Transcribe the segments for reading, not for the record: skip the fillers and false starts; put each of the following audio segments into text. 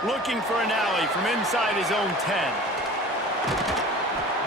Looking for an alley from inside his own 10.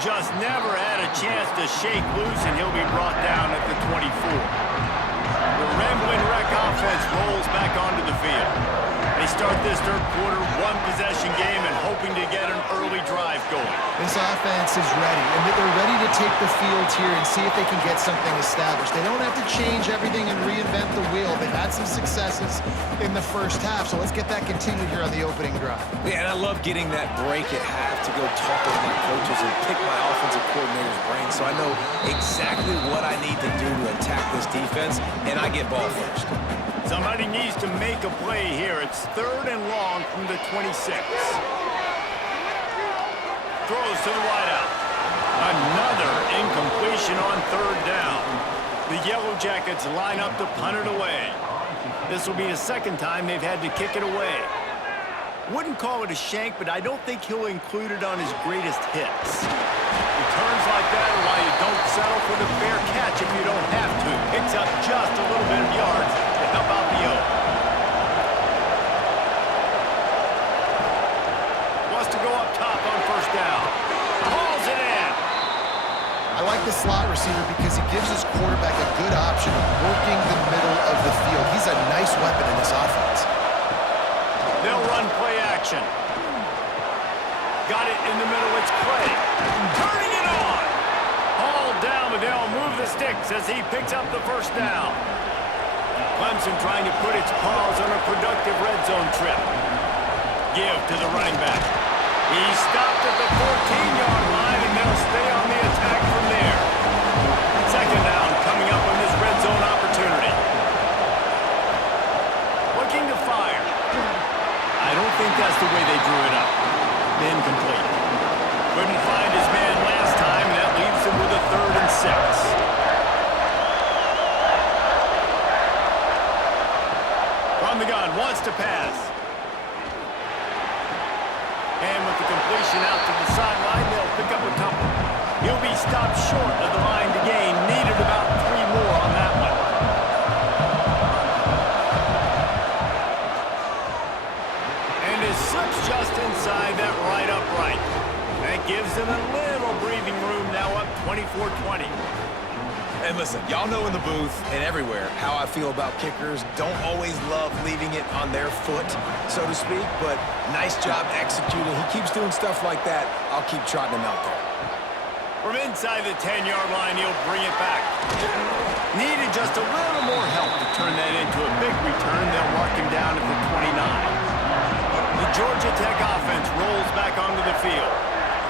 Just never had a chance to shake loose, and he'll be brought down at the 24. The Ramblin' Wreck offense rolls back onto the field. They start this third quarter one-possession game and hoping to get an early drive going. This offense is ready, and they're ready to take the field here and see if they can get something established. They don't have to change everything and reinvent the wheel. They've had some successes in the first half, so let's get that continued here on the opening drive. Yeah, and I love getting that break at half to go talk with my coaches and pick my offensive coordinator's brain so I know exactly what I need to do to attack this defense, and I get ball first. Somebody needs to make a play here. It's 3rd and long from the 26. Throws to the wideout. Another incompletion on 3rd down. The Yellow Jackets line up to punt it away. This will be the second time they've had to kick it away. Wouldn't call it a shank, but I don't think he'll include it on his greatest hits. Returns like that are why you don't settle for the fair catch if you don't have to. Picks up just a little bit of yards to help out the O. Wants to go up top on 1st down. Hauls it in. I like the slot receiver because he gives his quarterback a good option of working the middle of the field. He's a nice weapon in this offense. They'll run play action. Got it in the middle. It's Clay. Turning it on. Hauled down, but they'll move the sticks as he picks up the 1st down. Clemson trying to put its paws on a productive red zone trip. Give to the running back. He stopped at the 14-yard line, and they'll stay on the attack from there. 2nd down coming up on this red zone opportunity. Looking to fire. I don't think that's the way they drew it up. Incomplete. Couldn't find his man last time, and that leaves him with a 3rd and 6. From the gun, wants to pass. And with the completion out to the sideline, they'll pick up a couple. He'll be stopped short of the line to gain. Needed about 3 more on that one. And it slips just inside that right upright. That gives them a little breathing room, now up 24-20. And listen, y'all know in the booth and everywhere how I feel about kickers. Don't always love leaving it on their foot, so to speak, but nice job executing. He keeps doing stuff like that. I'll keep trotting him out there. From inside the 10-yard line, he'll bring it back. Needed just a little more help to turn that into a big return. They'll mark him down at the 29. The Georgia Tech offense rolls back onto the field.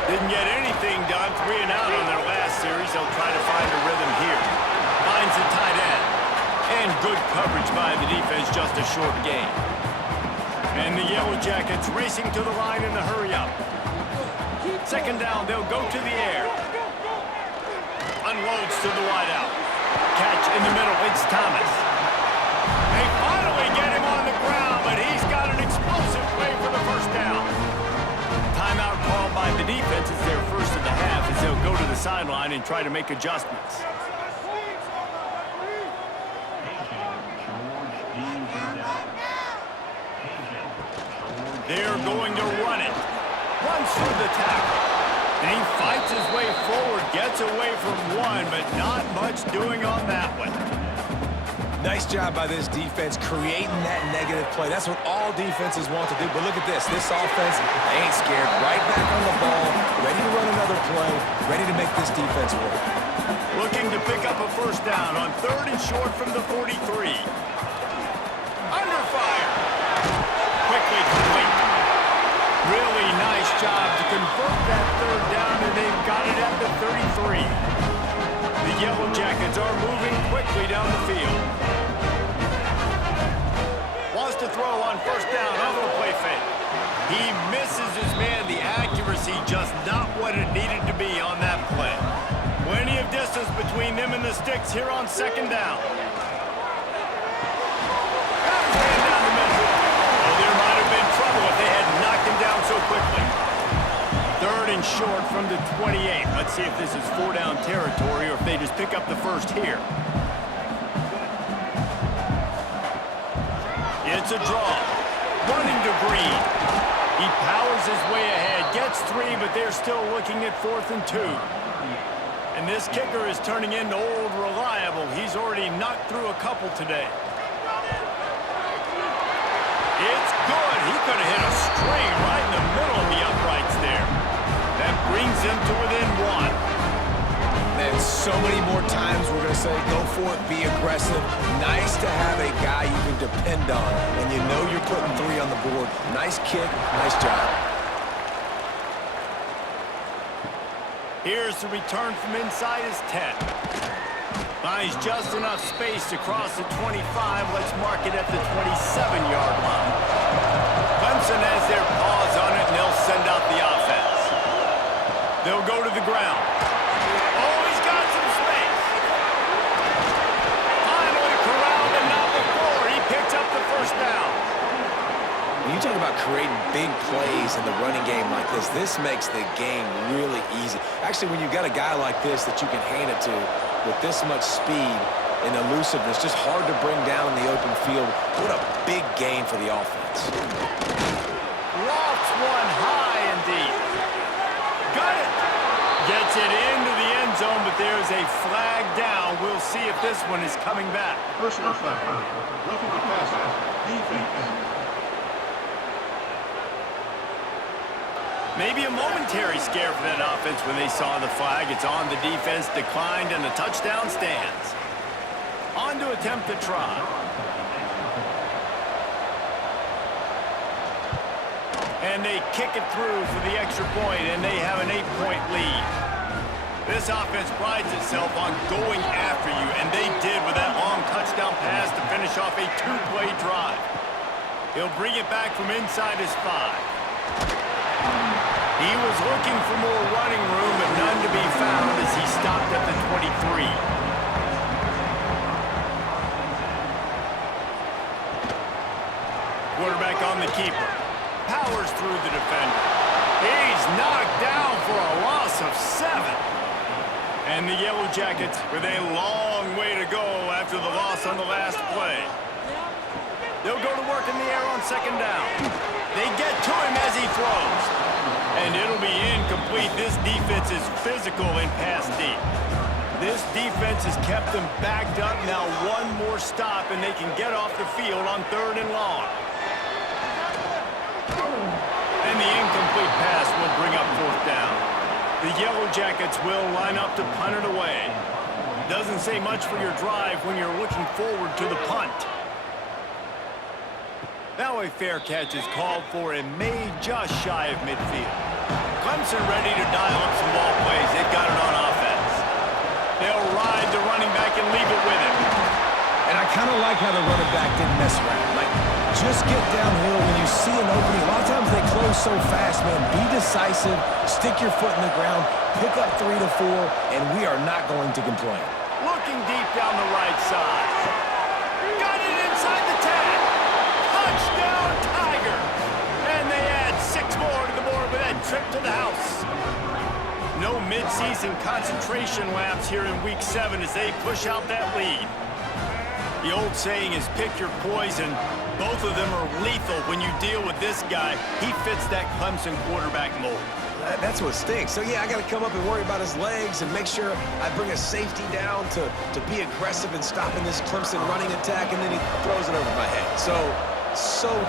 Didn't get anything done, 3 and out on their last series. They'll try to find a rhythm here. Finds the tight end. And good coverage by the defense, just a short gain. And the Yellow Jackets racing to the line in the hurry-up. 2nd down, they'll go to the air. Unloads to the wideout. Catch in the middle, it's Thomas. They finally get him on the ground, but he's got an explosive play for the 1st down. Timeout called by the defense. It's their first of the half as they'll go to the sideline and try to make adjustments. They're going to run it. Runs through the tackle. And he fights his way forward, gets away from one, but not much doing on that one. Nice job by this defense creating that negative play. That's what all defenses want to do. But look at this. This offense, they ain't scared. Right back on the ball, ready to run another play, ready to make this defense work. Looking to pick up a 1st down on 3rd and short from the 43. Under fire. Quickly complete. Really nice job to convert that 3rd down, and they've got it at the 33. The Yellow Jackets are moving quickly down the field. Wants to throw on 1st down, over a play fake. He misses his man. The accuracy just not what it needed to be on that play. Plenty of distance between them and the sticks here on 2nd down. Got his man down the middle. Oh, there might have been trouble if they had knocked him down so quickly. 3rd and short from the 28. Let's see if this is 4-down territory or if they just pick up the 1st here. It's a draw. Running to Green. He powers his way ahead, gets 3, but they're still looking at 4th and 2. And this kicker is turning into old reliable. He's already knocked through a couple today. It's good. He could have hit a string right in the middle of the uprights there. That brings him to within 1. Man, so many more times we're going to say, go for it, be aggressive. Nice to have a guy you can depend on, and you know you're putting 3 on the board. Nice kick, nice job. Here's the return from inside his 10. Finds just enough space to cross the 25. Let's mark it at the 27-yard line. Clemson has their paws on it, and they'll send out the offense. They'll go to the ground. Oh, he's got some space. Finally corralled, and not before. He picks up the first down. When you talk about creating big plays in the running game like this makes the game really easy. Actually, when you've got a guy like this that you can hand it to with this much speed and elusiveness, just hard to bring down in the open field. What a big game for the offense. Lofts one high and deep. Got it. Gets it into the end zone, but there's a flag down. We'll see if this one is coming back. Personal flag. Roughing the passer. Defense. Maybe a momentary scare for that offense when they saw the flag. It's on the defense, declined, and the touchdown stands. On to attempt the try. And they kick it through for the extra point, and they have an 8-point lead. This offense prides itself on going after you, and they did with that long touchdown pass to finish off a 2-play drive. He'll bring it back from inside his 5. He was looking for more running room, but none to be found as he stopped at the 23. Quarterback on the keeper. Powers through the defender. He's knocked down for a loss of 7. And the Yellow Jackets with a long way to go after the loss on the last play. They'll go to work in the air on 2nd down. They get to him as he throws. And it'll be incomplete. This defense is physical and pass deep. This defense has kept them backed up. Now one more stop, and they can get off the field on 3rd and long. And the incomplete pass will bring up 4th down. The Yellow Jackets will line up to punt it away. Doesn't say much for your drive when you're looking forward to the punt. Now a fair catch is called for and made just shy of midfield. Clemson ready to dial up some ball plays. They've got it on offense. They'll ride the running back and leave it with him. And I kind of like how the running back didn't mess around. Like, just get downhill when you see an opening. A lot of times they close so fast, man. Be decisive, stick your foot in the ground, pick up 3 to 4, and we are not going to complain. Looking deep down the right side. Got it inside the 10. Touchdown, Tiger! And they add 6 more to the board with that trip to the house. No mid-season concentration laps here in Week 7 as they push out that lead. The old saying is pick your poison. Both of them are lethal when you deal with this guy. He fits that Clemson quarterback mold. That's what stinks. So, yeah, I got to come up and worry about his legs and make sure I bring a safety down to be aggressive in stopping this Clemson running attack, and then he throws it over my head. So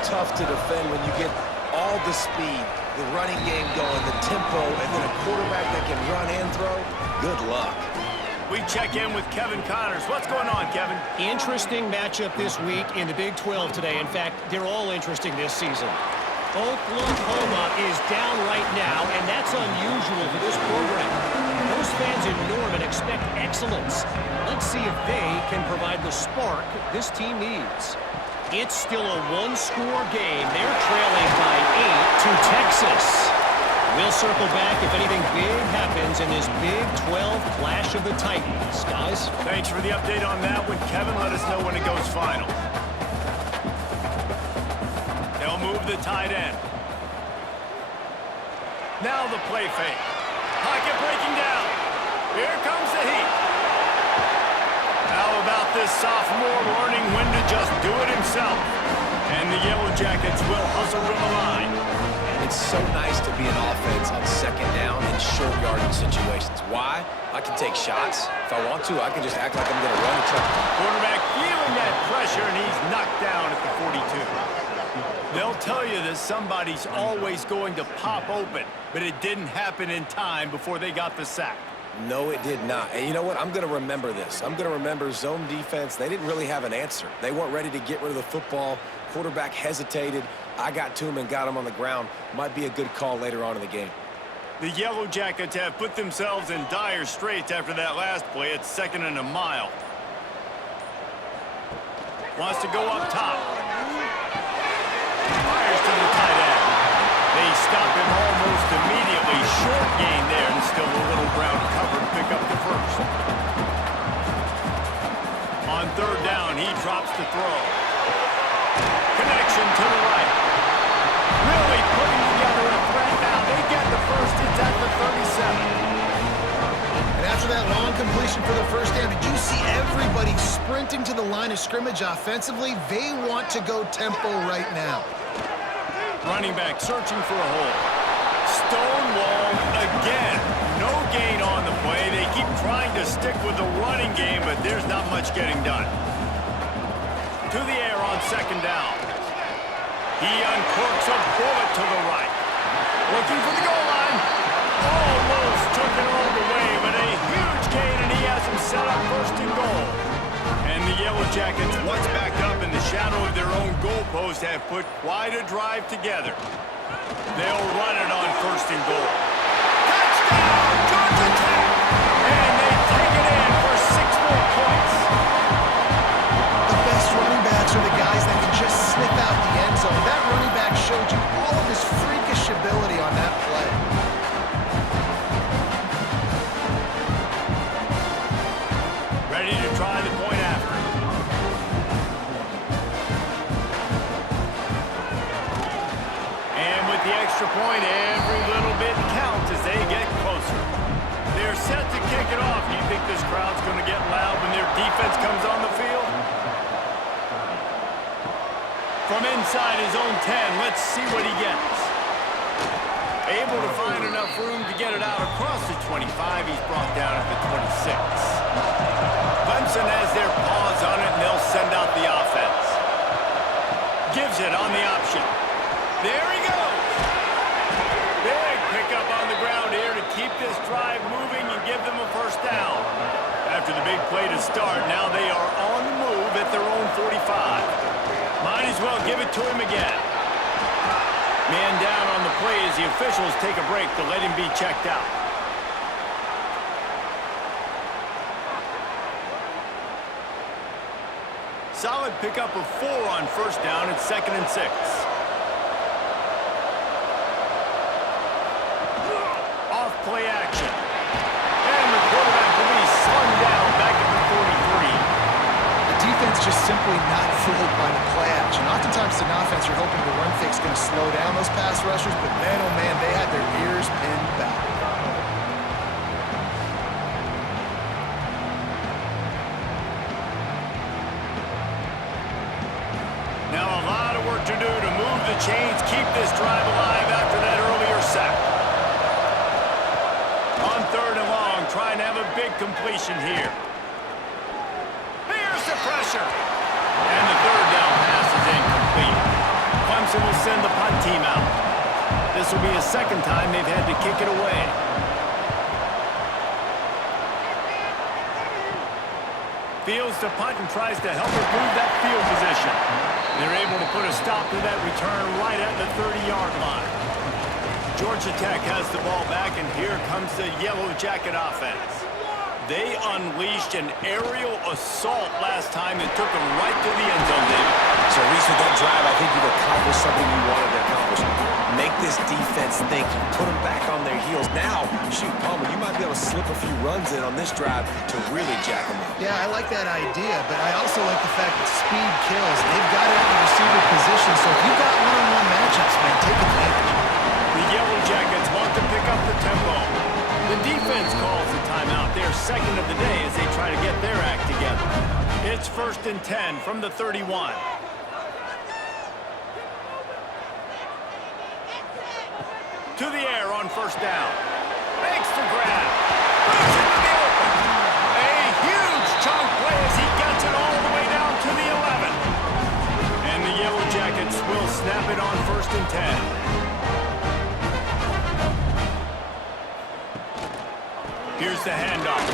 tough to defend when you get all the speed, the running game going, the tempo, and then a quarterback that can run and throw. Good luck. We check in with Kevin Connors. What's going on, Kevin? Interesting matchup this week in the Big 12 today. In fact, they're all interesting this season. Oklahoma is down right now, and that's unusual for this program. Those fans in Norman expect excellence. Let's see if they can provide the spark this team needs. It's still a one-score game. They're trailing by 8 to Texas. We'll circle back if anything big happens in this Big 12 clash of the Titans. Guys? Thanks for the update on that one, Kevin. Let us know when it goes final. They'll move the tight end. Now the play fake. Pocket breaking down. Here comes the heat. How about this sophomore learning when to just do it himself? And the Yellow Jackets will hustle from the line. It's so nice to be an offense on second down in short yardage situations. Why? I can take shots. If I want to, I can just act like I'm going to run a truck. Quarterback feeling that pressure, and he's knocked down at the 42. They'll tell you that somebody's always going to pop open, but it didn't happen in time before they got the sack. No, it did not. And you know what? I'm going to remember this. I'm going to remember zone defense. They didn't really have an answer. They weren't ready to get rid of the football. Quarterback hesitated. I got to him and got him on the ground. Might be a good call later on in the game. The Yellow Jackets have put themselves in dire straits after that last play. It's 2nd and a mile. Wants to go up top. Fires to the tight end. They stop him almost immediately. Short gain there, and still a little ground to cover to pick up the first. On 3rd down, he drops the throw. Connection to the right. Really putting together a threat now. They get the first. It's at the 37. And after that long completion for the first down, did you see everybody sprinting to the line of scrimmage offensively? They want to go tempo right now. Running back searching for a hole. Stonewalled again. No gain on the play. They keep trying to stick with the running game, but there's not much getting done. To the air on 2nd down. He uncorks a bullet to the right. Looking for the goal line. Almost took it all the way, but a huge gain, and he has him set up 1st and goal. And the Yellow Jackets, once backed up in the shadow of their own goalpost, have put quite a drive together. They'll run it on 1st and goal. Touchdown, Georgia Tech! And they take it in for 6 more points. The best running backs are the guys that can just sniff out the end zone. That running back showed you all of his freakish ability on that play. Ready to try the point after. And with the extra point, every little bit counts as they get closer. They're set to kick it off. You think this crowd's going to get loud when their defense comes on the field? From inside his own 10, let's see what he gets. Able to find enough room to get it out across the 25. He's brought down at the 26. Clemson has their paws on it, and they'll send out the offense. Gives it on the option. There he goes. Big pickup on the ground here to keep this drive moving and give them a 1st down. After the big play to start, now they are on the move at their own 45. Might as well give it to him again. Man down on the play as the officials take a break to let him be checked out. Solid pickup of 4 on 1st down. It's 2nd and 6. Off play action. And the quarterback will be slung down back at the 43. The defense just simply not fooled by the play action. Oftentimes in offense, you're hoping the run fake's going to slow down those pass rushers, but man, oh man, they had their ears pinned back. Now a lot of work to do to move the chains, keep this drive alive after that earlier sack. On 3rd and long, trying to have a big completion here. Here's the pressure. And the 3rd down pass is incomplete. Clemson will send the punt team out. This will be a 2nd time they've had to kick it away. Fields to punt and tries to help improve that field position. They're able to put a stop to that return right at the 30-yard line. Georgia Tech has the ball back, and here comes the Yellow Jacket offense. They unleashed an aerial assault last time and took them right to the end zone, David. So, Reese, with that drive, I think you've accomplished something you wanted to accomplish. Make this defense think. Put them back on their heels. Now, shoot, Palmer, you might be able to slip a few runs in on this drive to really jack them up. Yeah, I like that idea, but I also like the fact that speed kills. They've got it in the receiver position, so if you've got one-on-one matchups, man, take advantage. The Yellow Jackets want to pick up the tempo. The defense calls the timeout. Their 2nd of the day as they try to get their act together. It's 1st and 10 from the 31. To the air on first down. Makes the grab. Puts it to the open. A huge chunk play as he gets it all the way down to the 11. And the Yellow Jackets will snap it on 1st and 10. Here's the handoff. And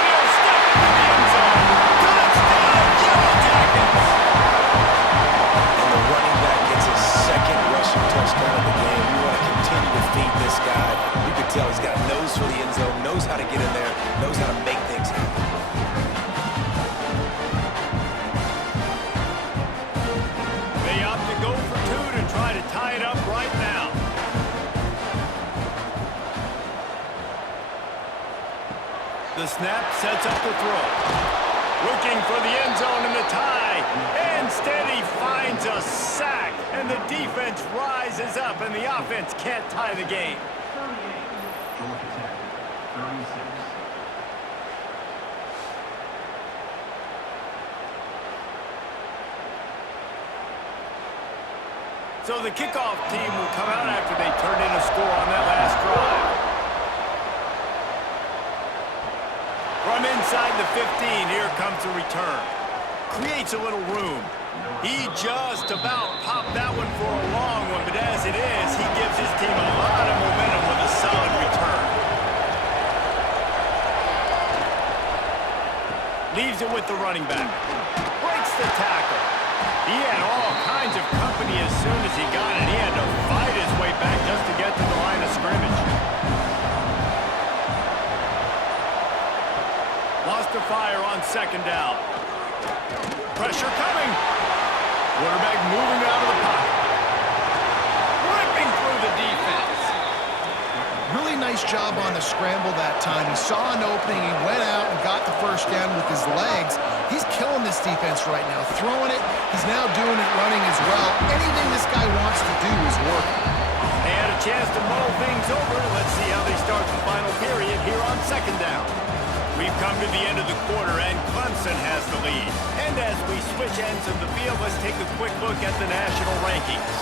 he'll step into the end zone. Touchdown, Yellow Jackets! And the running back gets his second rushing touchdown of the game. You want to continue to feed this guy. You can tell he's got a nose for the end zone, knows how to get in there, knows how to make things happen. They opt to go for 2 to try to tie it up right now. The snap sets up the throw. Looking for the end zone in the tie. Instead, he finds a sack. And the defense rises up, and the offense can't tie the game. 38, Georgia Tech, 36. So the kickoff team will come out after they turn in a score on that last drive. From inside the 15, here comes the return. Creates a little room. He just about popped that one for a long one, but as it is, he gives his team a lot of momentum with a solid return. Leaves it with the running back. Breaks the tackle. He had all kinds of company as soon as he got it. He had to fight his way back just to get to the line of scrimmage. Lost the fire on 2nd down. Pressure coming. Quarterback moving out of the pocket. Ripping through the defense. Really nice job on the scramble that time. He saw an opening, he went out and got the 1st down with his legs. He's killing this defense right now. Throwing it, he's now doing it running as well. Anything this guy wants to do is working. They had a chance to mull things over. Let's see how they start the final period here on 2nd down. We've come to the end of the quarter, and Clemson has the lead. And as we switch ends of the field, let's take a quick look at the national rankings.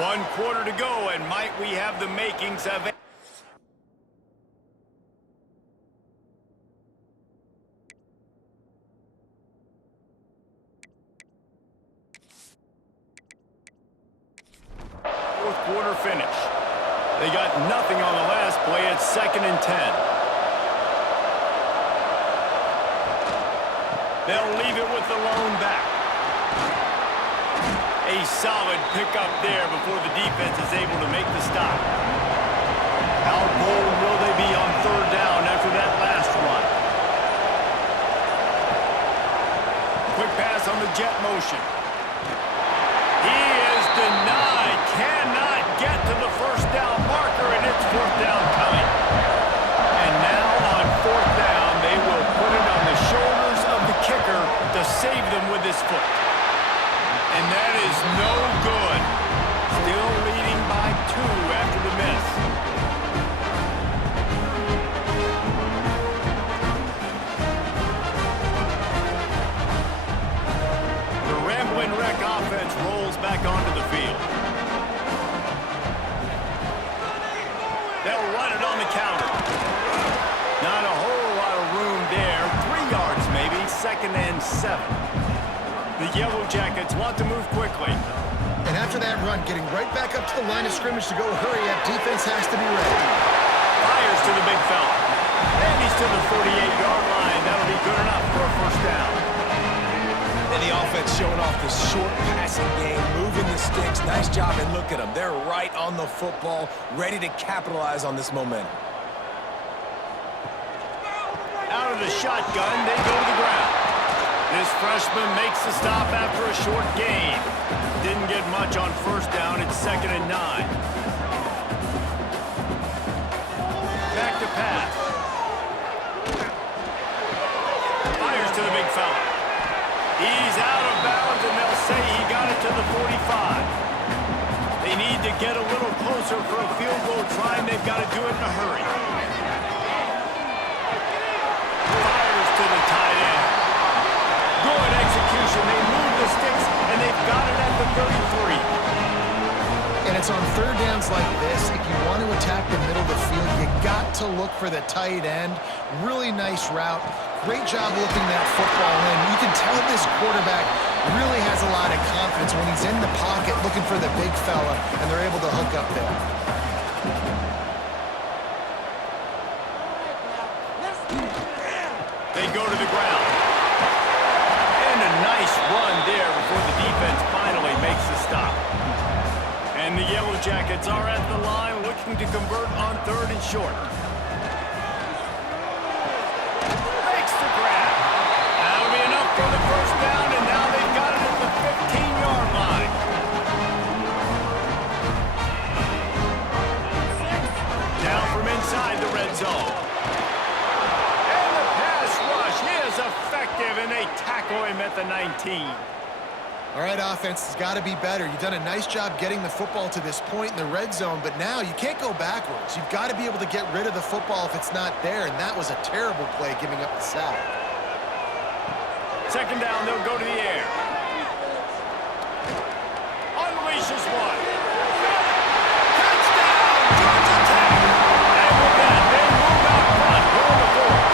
One quarter to go, and might we have the makings of it? Fourth quarter finish. They got nothing on the last play. It's 2nd and 10. They'll leave it with the lone back. A solid pickup there before the defense is able to make the stop. How bold will they be on 3rd down after that last run? Quick pass on the jet motion. He is denied. Cannot get to the 1st down marker, and it's 4th down coming. And now on 4th down, they will put it on the shoulders of the kicker to save them with his foot. And that is no good. Still leading by 2 after the miss. The Ramblin' Wreck offense rolls back onto the field. They'll run it on the counter. Not a whole lot of room there. 3 yards maybe, 2nd and 7. The Yellow Jackets want to move quickly. And after that run, getting right back up to the line of scrimmage to go hurry up, defense has to be ready. Fires to the big fella. And he's to the 48-yard line. That'll be good enough for a 1st down. And the offense showing off the short passing game, moving the sticks. Nice job, and look at them. They're right on the football, ready to capitalize on this momentum. Out of the shotgun, they go to the ground. This freshman makes the stop after a short gain. Didn't get much on 1st down. It's 2nd and 9. Back to pass. Fires to the big fella. He's out of bounds, and they'll say he got it to the 45. They need to get a little closer for a field goal try, and they've got to do it in a hurry. Fires to the tight end. 33. And it's on third downs like this. If you want to attack the middle of the field, you got to look for the tight end. Really nice route. Great job looking that football in. You can tell this quarterback really has a lot of confidence when he's in the pocket looking for the big fella, and they're able to hook up there. They go to the ground. And a nice run there before the defense finally makes the stop. And the Yellow Jackets are at the line looking to convert on third and short. Makes the grab. That'll be enough for the first down, and now they've got it at the 15-yard line. Down from inside the red zone. And the pass rush is effective, and they tackle him at the 19. All right, offense has got to be better. You've done a nice job getting the football to this point in the red zone, but now you can't go backwards. You've got to be able to get rid of the football if it's not there, and that was a terrible play giving up the sack. Second down, they'll go to the air. Unleashes one. Touchdown, Georgia Tech! And with that, they move out front, going to fourth.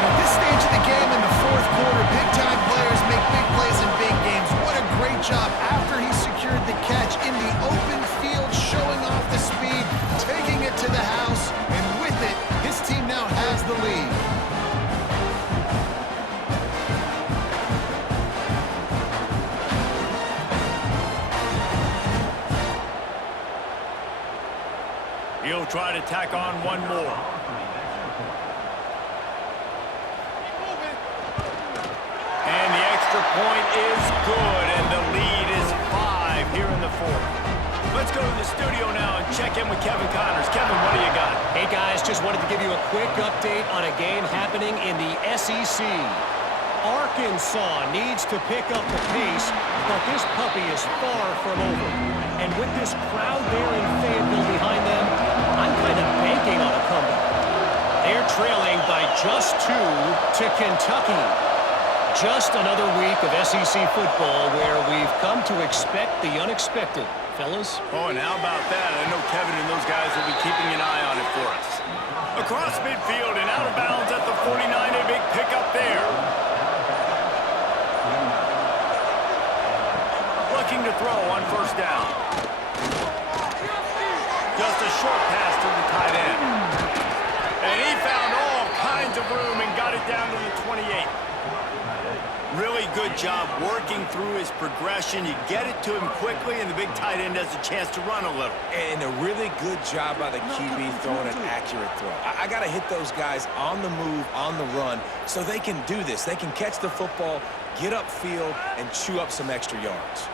And at this stage of the game in the fourth quarter, big-time players make big plays in big games. What a great job after he secured the catch in the open field, showing off the speed, taking it to the house, and with it, his team now has the lead. He'll try to tack on one more. And the extra point is good, and the lead is 5 here in the fourth. Let's go to the studio now and check in with Kevin Connors. Kevin, what do you got? Hey, guys, just wanted to give you a quick update on a game happening in the SEC. Arkansas needs to pick up the pace, but this puppy is far from over. And with this crowd there in Fayetteville behind them, I'm kind of banking on a comeback. They're trailing by just 2 to Kentucky. Just another week of SEC football where we've come to expect the unexpected. Fellas? Oh, and how about that? I know Kevin and those guys will be keeping an eye on it for us. Across midfield and out of bounds at the 49, a big pickup there. Looking to throw on first down. Just a short pass to the tight end. And he found all kinds of room and got it down to the 28. Really good job working through his progression. You get it to him quickly, and the big tight end has a chance to run a little. And a really good job by the QB throwing an accurate throw. I got to hit those guys on the move, on the run, so they can do this. They can catch the football, get upfield, and chew up some extra yards.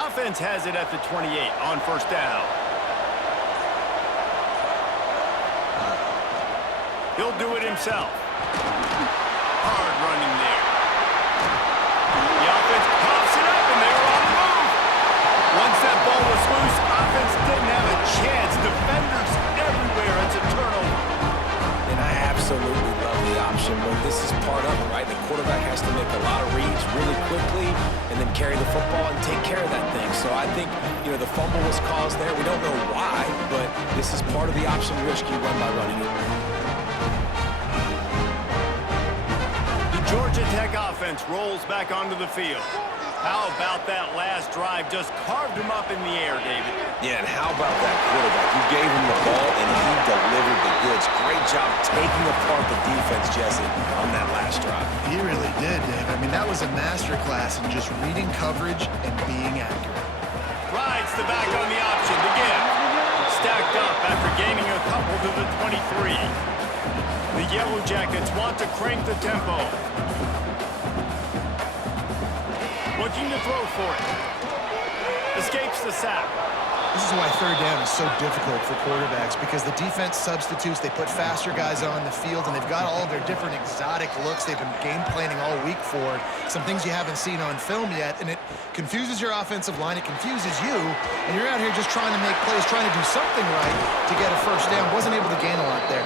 Offense has it at the 28 on first down. He'll do it himself. Hard running there. The offense pops it up, and they're on the move. Once that ball was loose, offense didn't have a chance. Defenders everywhere. It's a turnover. And I absolutely love the option, but this is part of it, right? The quarterback has to make a lot of reads really quickly and then carry the football and take care of that thing. So I think, you know, the fumble was caused there. We don't know why, but this is part of the option risk you run by running it. The Georgia Tech offense rolls back onto the field. How about that last drive? Just carved him up in the air, David. Yeah, and how about that quarterback? You gave him the ball, and he delivered the goods. Great job taking apart the defense, Jesse, on that last drive. He really did, Dave. I mean, that was a masterclass in just reading coverage and being accurate. Rides the back on the option. The give. Stacked up after gaining a couple to the 23. The Yellow Jackets want to crank the tempo. Looking to throw for it. Escapes the sack. This is why third down is so difficult for quarterbacks, because the defense substitutes, they put faster guys on the field, and they've got all of their different exotic looks they've been game planning all week for, some things you haven't seen on film yet, and it confuses your offensive line, it confuses you, and you're out here just trying to make plays, trying to do something right to get a first down. Wasn't able to gain a lot there.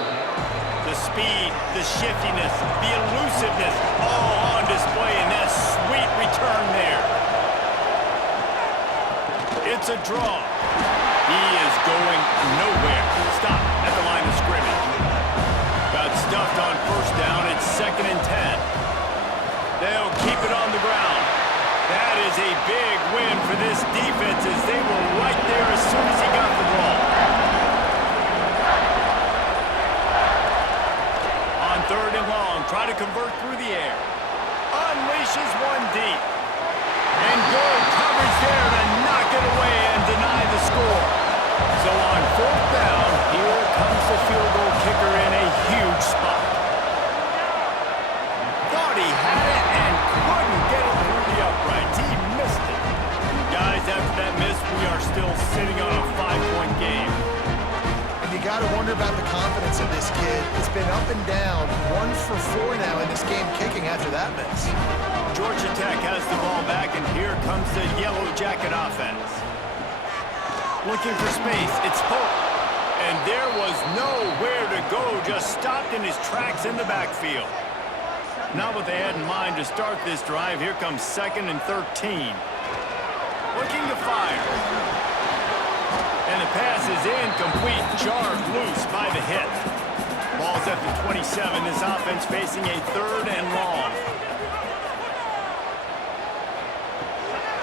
The speed, the shiftiness, the elusiveness, all on display in that sweet return there. It's a draw. He is going nowhere. Stop at the line of scrimmage. Got stuffed on first down. It's 2nd and 10. They'll keep it on the ground. That is a big win for this defense, as they were right there as soon as he got the ball. On 3rd and long, try to convert through the air. Unleashes one deep. And good coverage there to knock it away and deny the score. So on 4th down, here comes the field goal kicker in a huge spot. Thought he had it and couldn't get it through the uprights. He missed it. Guys, after that miss, we are still sitting on a 5-point game. And you got to wonder about the confidence of this kid. It's been up and down, 1 for 4 now in this game kicking after that miss. Georgia Tech has the ball back, and here comes the Yellow Jacket offense. Looking for space, it's Pope. And there was nowhere to go, just stopped in his tracks in the backfield. Not what they had in mind to start this drive. Here comes 2nd and 13. Looking to fire. And the pass is incomplete, jarred loose by the hit. Ball's at the 27, this offense facing a 3rd and long.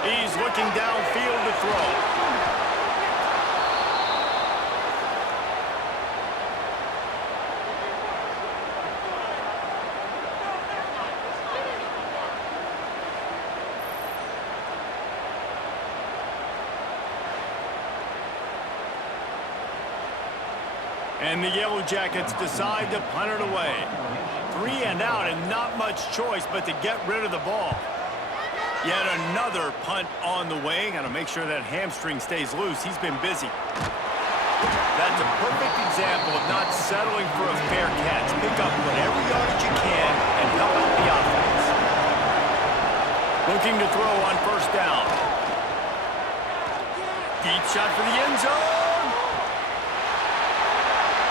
He's looking downfield to throw. And the Yellow Jackets decide to punt it away. 3 and out, and not much choice but to get rid of the ball. Yet another punt on the way. Got to make sure that hamstring stays loose. He's been busy. That's a perfect example of not settling for a fair catch. Pick up whatever yardage you can and help out the offense. Looking to throw on 1st down. Deep shot for the end zone.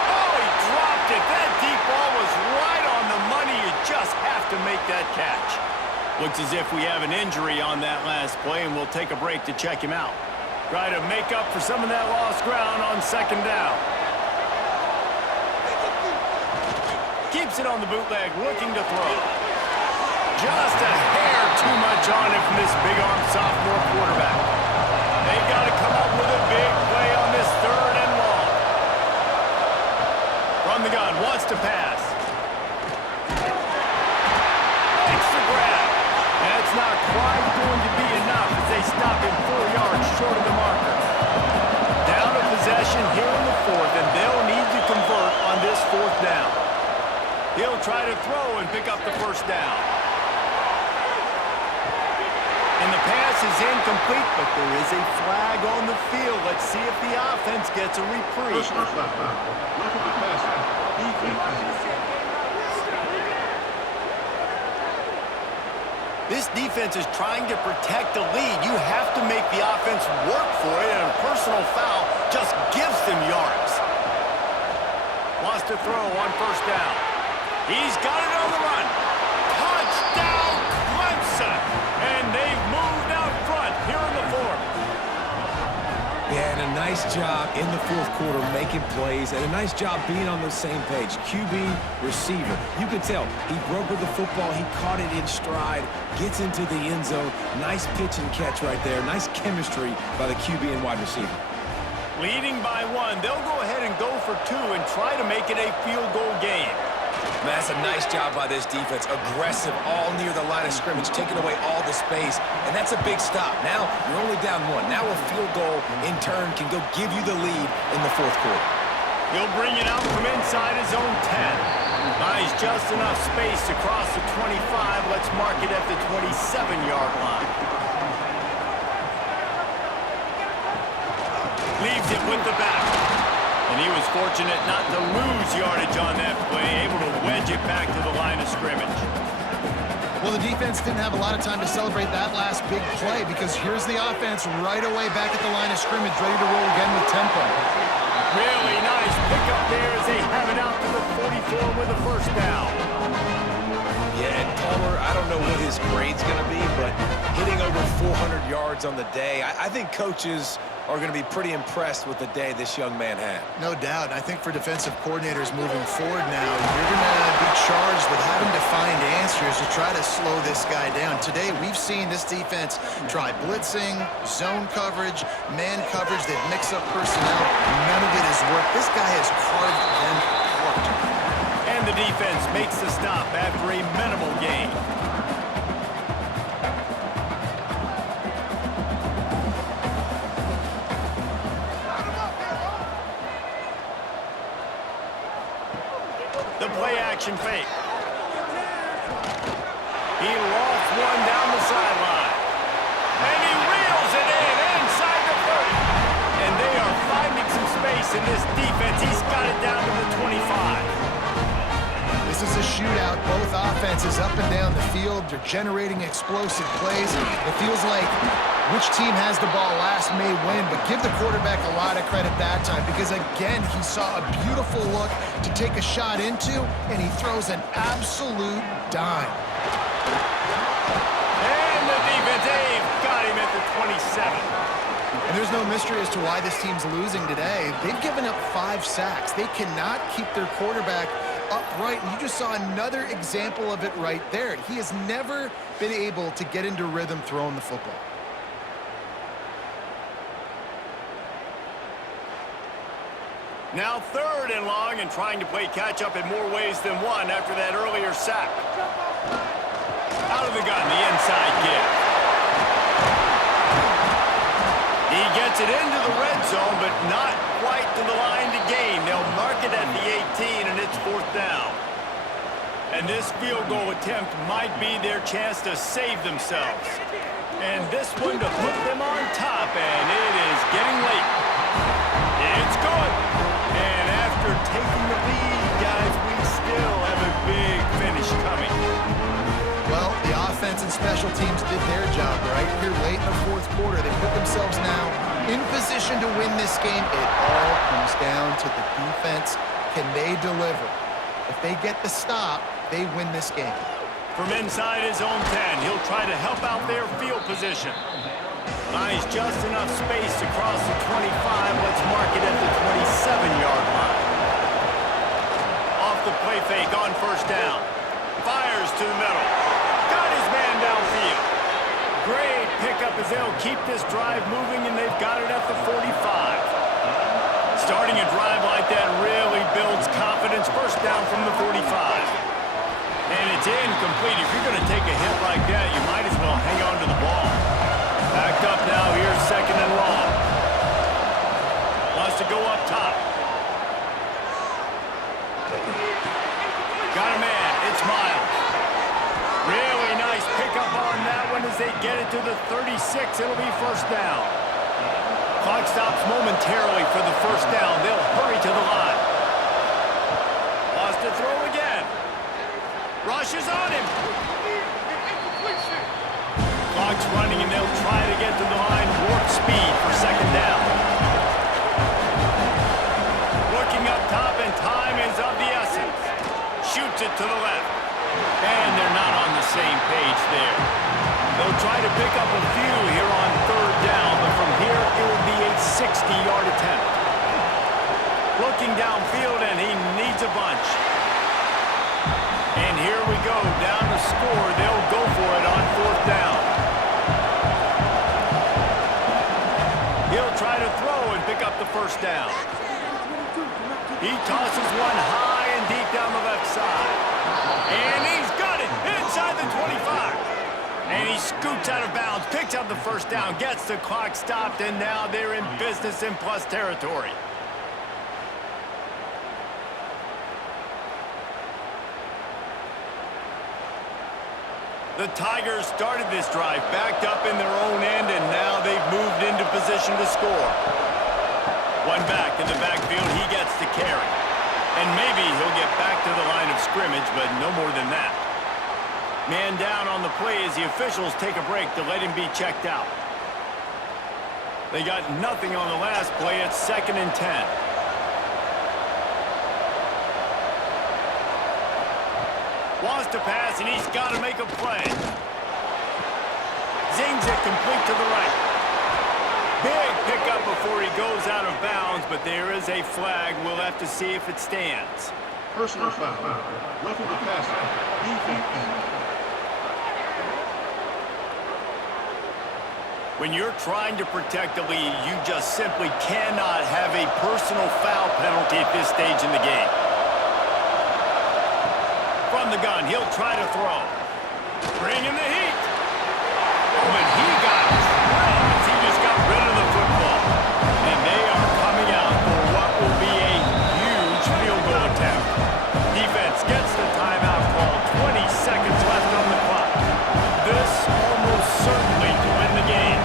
Oh, he dropped it. That deep ball was right on the money. You just have to make that catch. Looks as if we have an injury on that last play, and we'll take a break to check him out. Try to make up for some of that lost ground on 2nd down. Keeps it on the bootleg, looking to throw. Just a hair too much on it from this big-arm sophomore quarterback. They've got to come up with a big play on this 3rd and long. From the gun, wants to pass. Extra grab. That's not quite going to be enough as they stop him 4 yards short of the marker. Down to possession here in the 4th, and they'll need to convert on this 4th down. He'll try to throw and pick up the 1st down. And the pass is incomplete, but there is a flag on the field. Let's see if the offense gets a reprieve. Personal foul. Roughing the passer. Defense. This defense is trying to protect the lead. You have to make the offense work for it, and a personal foul just gives them yards. Wants to throw on 1st down. He's got it on the run. Touchdown, Clemson! And they've moved out front here in the 4th. Yeah, and a nice job in the 4th quarter making plays, and a nice job being on the same page. QB, receiver. You could tell he broke with the football. He caught it in stride, gets into the end zone. Nice pitch and catch right there. Nice chemistry by the QB and wide receiver. Leading by 1, they'll go ahead and go for 2 and try to make it a field goal game. That's a nice job by this defense. Aggressive, all near the line of scrimmage, taking away all the space, and that's a big stop. Now, you're only down 1. Now a field goal, in turn, can go give you the lead in the 4th quarter. He'll bring it out from inside his own 10. Buys just enough space to cross the 25. Let's mark it at the 27-yard line. Leaves it with the back. And he was fortunate not to lose yardage on that play, able to wedge it back to the line of scrimmage. Well, the defense didn't have a lot of time to celebrate that last big play because here's the offense right away back at the line of scrimmage, ready to roll again with tempo. Really nice pickup there as they have it out to the 44 with a first down. Yeah, and Palmer, I don't know what his grade's going to be, but hitting over 400 yards on the day, I think coaches are going to be pretty impressed with the day this young man had. No doubt. I think for defensive coordinators moving forward now, you're going to be charged with having to find answers to try to slow this guy down. Today, we've seen this defense try blitzing, zone coverage, man coverage. They mix up personnel. None of it has worked. This guy has carved them apart. And the defense makes the stop after a minimal gain. The play-action fake. He lost one down the sideline. And he reels it in inside the 30. And they are finding some space in this defense. He's got it down to the 25. This is a shootout. Both offenses up and down the field. They're generating explosive plays. It feels like which team has the ball last may win, but give the quarterback a lot of credit that time because, again, he saw a beautiful look to take a shot into, and he throws an absolute dime. And the defense, they've got him at the 27. And there's no mystery as to why this team's losing today. They've given up 5 sacks. They cannot keep their quarterback upright, and you just saw another example of it right there. He has never been able to get into rhythm throwing the football. Now 3rd and long and trying to play catch-up in more ways than one after that earlier sack. Out of the gun, the inside give. He gets it into the red zone, but not quite to the line to gain. They'll mark it at the 18, and it's 4th down. And this field goal attempt might be their chance to save themselves. And this one to put them on top, and it is getting late. It's good. And after taking the lead, guys, we still have a big finish coming. Well, the offense and special teams did their job right here late in the 4th quarter. They put themselves now in position to win this game. It all comes down to the defense. Can they deliver? If they get the stop, they win this game. From inside his own 10, he'll try to help out their field position. Finds just enough space to cross the 25. Let's mark it at the 27-yard line. Off the play fake on 1st down. Fires to the middle. Got his man downfield. Great pickup as they'll keep this drive moving, and they've got it at the 45. Starting a drive like that really builds confidence. 1st down from the 45. And it's incomplete. If you're going to take a hit like that, you might as well hang on to the ball. Backed up now, here's 2nd and long. Wants to go up top. Got a man, it's Miles. Really nice pickup on that one as they get it to the 36. It'll be 1st down. Clock stops momentarily for the 1st down. They'll hurry to the line. Wants to throw again. Rushes on him. Clock's running, and they'll try to get to the line. Warp speed for 2nd down. Looking up top, and time is of the essence. Shoots it to the left. And they're not on the same page there. They'll try to pick up a few here on 3rd down, but from here it will be a 60-yard attempt. Looking downfield, and he needs a bunch. And here we go, down to score. They'll go for it on 4th down. He'll try to throw and pick up the 1st down. He tosses one high and deep down the left side. And he's got it inside the 25. And he scoots out of bounds, picks up the 1st down, gets the clock stopped, and now they're in business in plus territory. The Tigers started this drive backed up in their own end, and now they've moved into position to score. One back in the backfield, he gets to carry. And maybe he'll get back to the line of scrimmage, but no more than that. Man down on the play as the officials take a break to let him be checked out. They got nothing on the last play. It's 2nd and 10. Wants to pass, and he's got to make a play. Zings it complete to the right. Big pickup before he goes out of bounds, but there is a flag. We'll have to see if it stands. Personal foul. Roughing the passer. Defense. When you're trying to protect a lead, you just simply cannot have a personal foul penalty at this stage in the game. From the gun, he'll try to throw. Bringing the heat. Oh, and he got drilled as he just got rid of the football. And they are coming out for what will be a huge field goal attempt. Defense gets the timeout call. 20 seconds left on the clock. This almost certainly to win the game.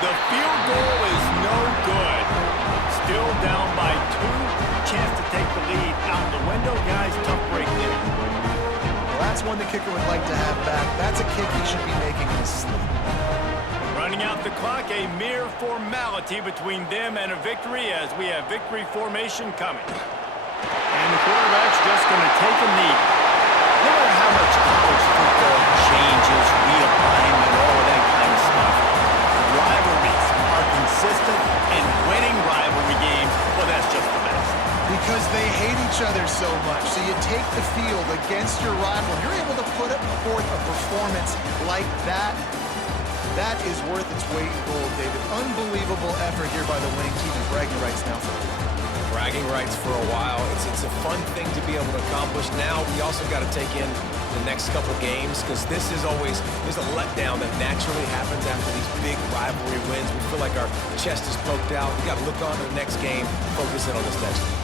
The field goal is no good. Still down by 2. Chance to take the lead out the window. Guys, tough break there. Well, that's one the kicker would like to have back. That's a kick he should be making in his sleep. Running out the clock, a mere formality between them and a victory as we have victory formation coming. And the quarterback's just going to take a knee. No matter how much college football changes, realignment, all of that kind of stuff, rivalries are consistent, and winning rivalry games, well, that's just the best. Because they hate each other so much. So you take the field against your rival. You're able to put forth a performance like that. That is worth its weight in gold, David. Unbelievable effort here by the winning team, and bragging rights now for a while. Bragging rights for a while. It's a fun thing to be able to accomplish. Now we also got to take in the next couple games, because this is always, there's a letdown that naturally happens after these big rivalry wins. We feel like our chest is poked out. We got to look on to the next game, focus in on this next one.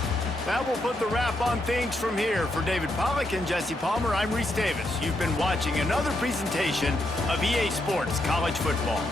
That will put the wrap on things from here. For David Pollack and Jesse Palmer, I'm Reese Davis. You've been watching another presentation of EA Sports College Football.